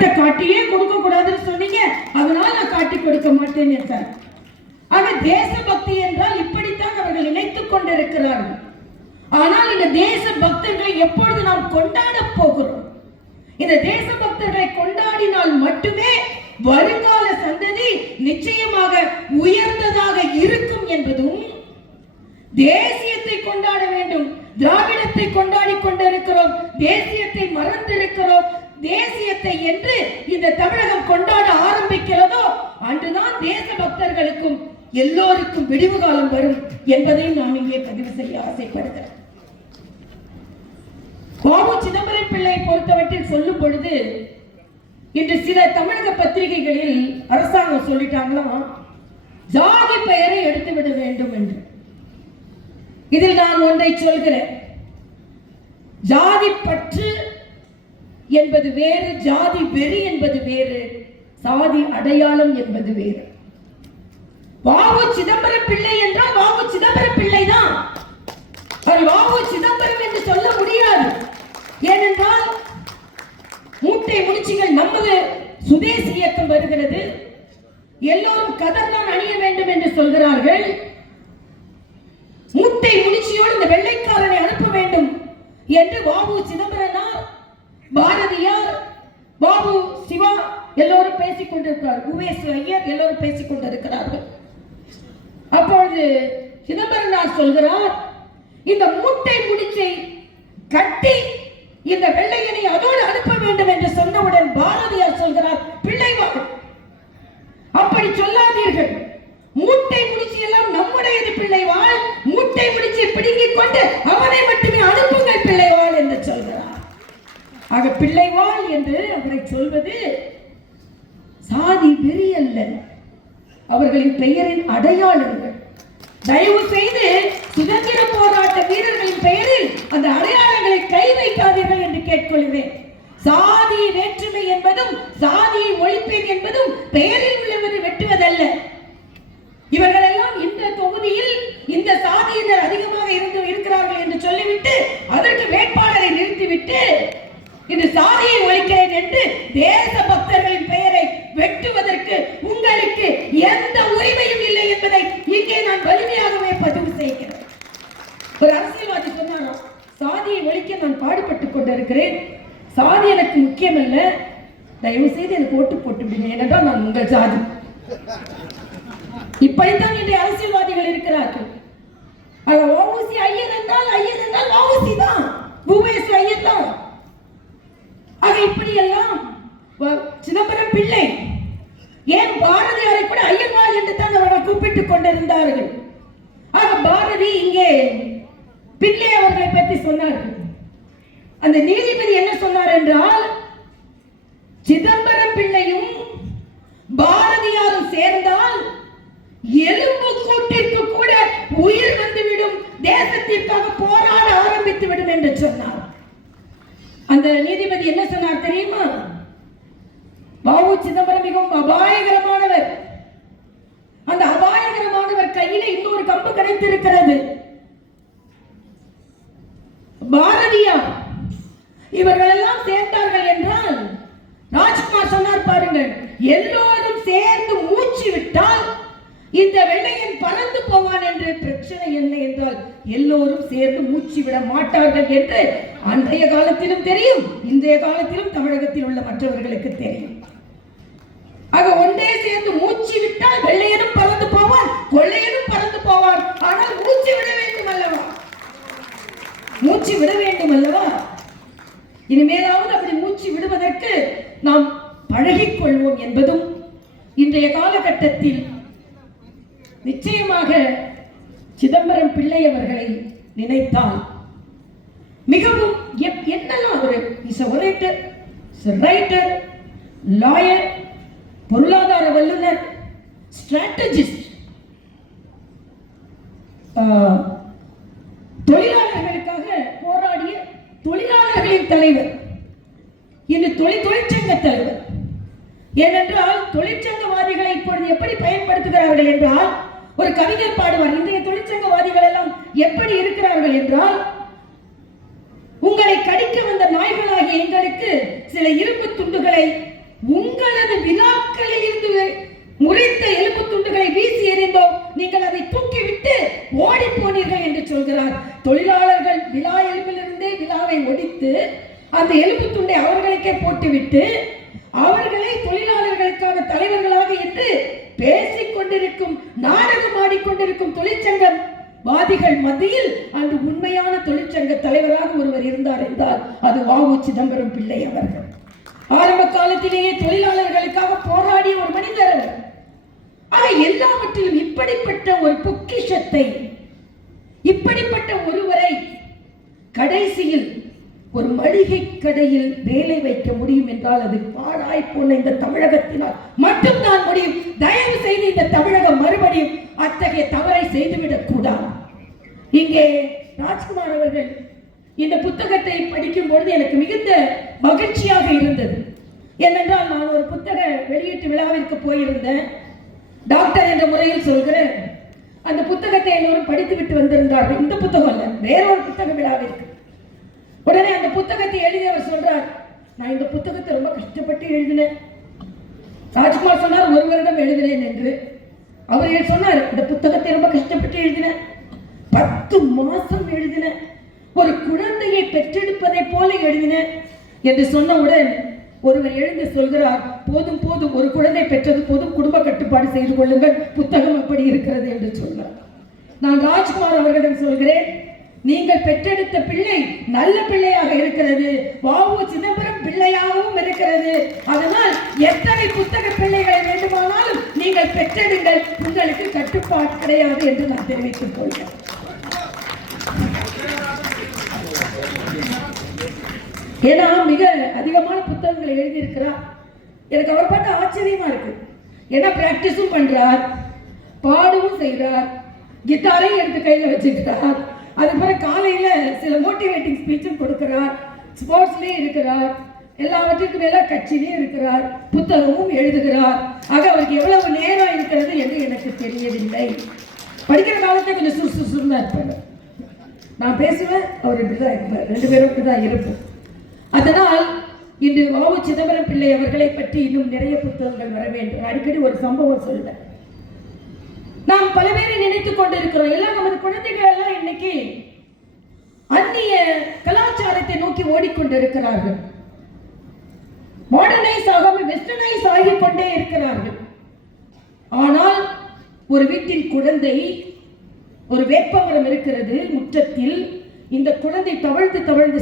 பணத்தை காட்டியே கொடுக்க கூடாதுன்னு சொன்னீங்க, அதனால நான் காட்டி கொடுக்க மாட்டேன் என்றார். ஆக தேசபக்தி என்றால் இப்படித்தான் அவர்கள் நினைத்துக் கொண்டிருக்கிறார்கள். ஆனால் இந்த தேச பக்தர்களை எப்பொழுது நாம் கொண்டாட போகிறோம்? இந்த தேச பக்தர்களை கொண்டாடினால் மட்டுமே வருங்கால சந்ததி நிச்சயமாக உயர்ந்ததாக இருக்கும் என்பதும், தேசியத்தை கொண்டாட வேண்டும். திராவிடத்தை கொண்டாடி கொண்டிருக்கிறோம், தேசியத்தை மறந்திருக்கிறோம். தேசியத்தை என்று இந்த தமிழகம் கொண்டாட ஆரம்பிக்கிறதோ அன்றுதான் தேச பக்தர்களுக்கும் எல்லோருக்கும் விடிவு காலம் வரும் என்பதை நாம் இங்கே பதிவு செய்ய ஆசைப்படுகிறேன். வாவு சிதம்பரம் பிள்ளை பொறுத்தவற்றில் சொல்லும் பொழுது, இன்று சில தமிழக பத்திரிகைகளில் அரசாங்கம் சொல்லிட்டாங்களாம், ஜாதி பெயரை எடுத்துவிட வேண்டும் என்று. இதில் நான் ஒன்றை சொல்கிறேன். ஜாதி பற்று என்பது வேறு, ஜாதி வெறி என்பது வேறு, சாதி அடையாளம் என்பது வேறு. வாவு சிதம்பரம் பிள்ளை என்றால் வாவு சிதம்பரம் பிள்ளை தான். அவர் வாவு சிதம்பரம் என்று சொல்ல முடியாது. ஏனென்றால் மூட்டை முடிச்சுகள் நமது சுதேசி இயக்கம் வருகிறது, எல்லோரும் கதர் தான் அணிய வேண்டும் என்று சொல்கிறார்கள். மூட்டை முடிச்சியோடு இந்த வெள்ளைக்காரனை அனுப்ப வேண்டும் என்று வாவு சிதம்பரனார், பாரதியார், பாபு சிவா எல்லோரும் பேசிக் கொண்டிருக்கிறார், உவேசு ஐயர் எல்லோரும் பேசிக் கொண்டிருக்கிறார்கள். அப்பொழுது சிதம்பரனார் சொல்கிறார், இந்த மூட்டை முடிச்சை கட்டி இந்த வெள்ளையனை அதோடு அனுப்ப வேண்டும் என்று சொன்னவுடன் பாரதியார் சொல்கிறார், பிள்ளைவாள், அப்படி சொல்லாதீர்கள். மூட்டை முடிச்சு எல்லாம் நம்முடையது பிள்ளைவாள், மூட்டை முடிச்சு பிடுங்கிக் கொண்டு அவனை மட்டுமே அனுப்புங்கள் பிள்ளைவாள் என்று சொல்கிறார். ஆக பிள்ளைவாள் என்று அவரை சொல்வது சாதி வெறி அல்ல, அவர்களின் பெயரின் அடையாளங்கள். தயவு செய்து சுதந்திர போராட்ட வீரர்களின் பெயரில் அந்த அடையாளங்களை கை வைக்காதீர்கள் என்று கேட்கொள்கிறேன். சாதி வேற்றுமை என்பதும் சாதியை ஒழிப்பேன் என்பதும் பெயரில் உள்ளவரை வெட்டுவதல்ல. இவர்கள் எல்லாம் இந்த தொகுதியில் இந்த சாதியினர் அதிகமாக இருக்கிறார்கள் என்று சொல்லிவிட்டு அதற்கு வேட்பாளரை நிறுத்திவிட்டு இந்த சாதியை ஒழிக்கிறேன் என்று தேச பக்தர்களின் பெயரை வெட்டுவதற்கு உங்களுக்கு எந்த உரிமையும் இல்லை என்பதை இங்கே நான் வலிமையாகவே பதிவு செய்கிறேன். ஒரு அரசியல்வாதி சொன்னாராம், சாதியை ஒழிக்க நான் பாடுபட்டுக் கொண்டிருக்கிறேன், சாதி எனக்கு முக்கியமல்ல, தயவு செய்து எனக்கு ஓட்டு போட்டு விடுங்க, ஏனென்றால் நான் உங்கள் சாதி. இப்படித்தான் இன்றைய அரசியல்வாதிகள் இருக்கிறார்கள். வஉசி ஐயர் என்றால் வஉசி தான், உவேசு ஐயர் தான். ஆக இப்படி எல்லாம் சிதம்பரம் பிள்ளை, ஏன் பாரதியாரை கூட ஐயர்வாள் என்று தான் அவர்கள் கூப்பிட்டுக் கொண்டிருந்தார்கள். ஆக பாரதி இங்கே பிள்ளை அவர்களை பற்றி சொன்னார்கள். அந்த நீதிபதி என்ன சொன்னார் என்றால், சிதம்பரம் பிள்ளையும் பாரதியாரும் சேர்ந்தால் எலும்பு கூட்டிற்கு கூட உயிர் வந்துவிடும், தேசத்திற்காக போராட ஆரம்பித்து விடும் என்று சொன்னார். அந்த நீதிபதி என்ன சொன்னார் தெரியுமா? வாவு சிதம்பரம் மிகவும் அபாயகரமானவர், அந்த அபாயகரமானவர் கையில இன்னொரு கம்பு கிடைத்திருக்கிறது, பாரதியார். இவர்கள் எல்லாம் சேர்ந்தார்கள் என்றால், ராஜ்குமார் சொன்னார் பாருங்கள், எல்லோரும் சேர்ந்து மூச்சு விட்டால் இந்த வெள்ளையன் பறந்து போவான் என்று. பிரச்சனை என்ன என்றால், எல்லோரும் சேர்ந்து மூச்சு விட மாட்டார்கள் என்று அன்றைய காலத்திலும் தெரியும், இன்றைய காலத்திலும் தமிழகத்தில் உள்ள மற்றவர்களுக்கு தெரியும். ஆக ஒன்றே சேர்ந்து மூச்சு விட்டால் வெள்ளையனும் பறந்து போவான், கொள்ளையனும் பறந்து போவான். ஆனால் மூச்சு விட வேண்டும் அல்லவா, மூச்சு விட வேண்டும் அல்லவா? இனிமேலாவது அப்படி மூச்சு விடுவதற்கு நாம் பழகிக் கொள்வோம் என்பதும் இன்றைய காலகட்டத்தில் நிச்சயமாக சிதம்பரம் பிள்ளை அவர்களை நினைத்தால் மிகவும் என்னெல்லாம் ஒரு ரைட்டர், லாயர், பொருளாதார வல்லுநர், ஸ்ட்ராட்டஜிஸ்ட், தொழிலாளர்களுக்காக போராடிய தொழிலாளர்களின் தலைவர், இன்று தொழிற்சங்க தலைவர். ஏனென்றால் தொழிற்சங்கவாதிகளை இப்பொழுது எப்படி பயன்படுத்துகிறார்கள் என்றால், ஒரு கவிஞர் பாடுவார், இன்றைய தொழிற்சங்கவாதிகள் எல்லாம் எப்படி இருக்கிறார்கள் என்றால், உங்களை கடிக்க வந்த நாய்களாகிய எங்களுக்கு சில இரும்பு துண்டுகளை நாங்கள் விழாக்களில் இருந்து முறித்த எலும்பு துண்டுகளை வீசி எறிந்தோம், நீங்கள் அதை தூக்கிவிட்டு ஓடி போனீர்கள் என்று சொல்கிறார். தொழிலாளர்கள் விழா எலும்பிலிருந்தே விழாவை ஒடித்து அந்த எலும்பு துண்டை அவர்களுக்கே போட்டுவிட்டு அவர்களை தொழிலாளர்களுக்கான தலைவர்களாக என்று பேசிக் கொண்டிருக்கும், நாடகம் ஆடிக்கொண்டிருக்கும் தொழிற்சங்கம் வாதிகள் மத்தியில் அன்று உண்மையான தொழிற்சங்க தலைவராக ஒருவர் இருந்தார் என்றால் அது வ.உ. சிதம்பரம் பிள்ளை அவர்கள். ஆரம்ப காலத்திலேயே தொழிலாளர்களுக்காக போராடிய ஒரு மனிதர் அவர். ஆக எல்லாவற்றிலும் இப்படிப்பட்ட ஒரு பொக்கிஷத்தை, இப்படிப்பட்ட ஒருவரை கடைசியில் ஒரு மளிகை கடையில் வேலை வைக்க முடியும் என்றால் அது பாழாய் போன இந்த தமிழகத்தினால் மட்டும்தான் முடியும். தயவு செய்து இந்த தமிழகம் மறுபடியும் அத்தகைய தவறை செய்துவிடக் கூடாது. இங்கே ராஜ்குமார் அவர்கள் இந்த புத்தகத்தை படிக்கும் பொழுது எனக்கு மிகுந்த மகிழ்ச்சியாக இருந்தது. ஏனென்றால் நான் ஒரு புத்தக வெளியீட்டு விழாவிற்கு போயிருந்தேன். டாக்டர் என்ற முறையில் சொல்கிறேன். அந்த புத்தகத்தை எல்லோரும் படித்து விட்டு வந்திருந்தார்கள். இந்த புத்தகம் அல்ல, வேறொரு புத்தக விழாவிற்கு. உடனே அந்த புத்தகத்தை எழுதியவர் சொல்றார், நான் இந்த புத்தகத்தை ரொம்ப கஷ்டப்பட்டு எழுதினேன். ராஜ்குமார் சொன்னார் 1 வருடம் எழுதினேன் என்று. அவர் சொன்னார் இந்த புத்தகத்தை ரொம்ப கஷ்டப்பட்டு எழுதினேன், 10 மாசம் எழுதினேன், ஒரு குழந்தையை பெற்றெடுப்பதை போல எழுதினேன் என்று சொன்னவுடன் ஒருவர் எழுந்து சொல்கிறார், போதும் போதும், ஒரு குழந்தை பெற்றது போதும், குடும்ப கட்டுப்பாடு செய்து கொள்ளுங்கள், புத்தகம் அப்படி இருக்கிறது என்று சொன்னார். நான் ராஜ்குமார் அவர்களிடம் சொல்கிறேன், நீங்கள் பெற்றெடுத்த பிள்ளை நல்ல பிள்ளையாக இருக்கிறது, வ.உ. சிதம்பரம் பிள்ளையாகவும் இருக்கிறது. அதனால் எத்தனை புத்தக பிள்ளைகளை வேண்டுமானாலும் நீங்கள் பெற்றெடுங்கள், உங்களுக்கு கட்டுப்பாடு கிடையாது என்று நான் தெரிவித்துக் கொள்கிறேன். ஏன்னா மிக அதிகமான புத்தகங்களை எழுதியிருக்கிறார். எனக்கு அவர் பார்த்து ஆச்சரியமா இருக்கு. ஏன்னா பிராக்டிஸும் பண்றார், பாடவும் செய்கிறார், கிட்டாரை எடுத்து கையில் வச்சுக்கிறார், அதுக்கப்புறம் காலையில சில மோட்டிவேட்டிங் ஸ்பீச்சும் கொடுக்கிறார், ஸ்போர்ட்ஸ்லயே இருக்கிறார், எல்லாவற்றுக்கும் மேல கட்சியிலே இருக்கிறார், புத்தகமும் எழுதுகிறார். ஆக அவருக்கு எவ்வளவு நேரம் இருக்கிறது என்று எனக்கு தெரியவில்லை. படிக்கிற காலத்தை கொஞ்சம் சுறுசுறுன்னு இருப்பாங்க. நான் பேசுவேன், அவர் இப்படிதான் இருப்பார், 2 பேரும் இப்படிதான் இருப்போம். அதனால் இன்று வ.உ. சிதம்பரம் பிள்ளை அவர்களை பற்றி இன்னும் நிறைய புத்தகங்கள் வர வேண்டும். அடிக்கடி ஒரு சம்பவம் சொல்றேன். நாம் பல பேரை நினைத்துக் கொண்டிருக்கிறோம், எல்லாம் நமது குழந்தைகள் எல்லாம் இன்னைக்கு அந்நிய கலாச்சாரத்தை நோக்கி ஓடிக்கொண்டிருக்கிறார்கள், மாடர்னைஸ் ஆகாம வெஸ்டர்னைஸ் ஆகிக் கொண்டே இருக்கிறார்கள். ஆனால் ஒரு வீட்டில் குழந்தை, ஒரு வேப்பமரம் இருக்கிறது முற்றத்தில், இந்த குழந்தை தவழ்ந்து தவழ்ந்து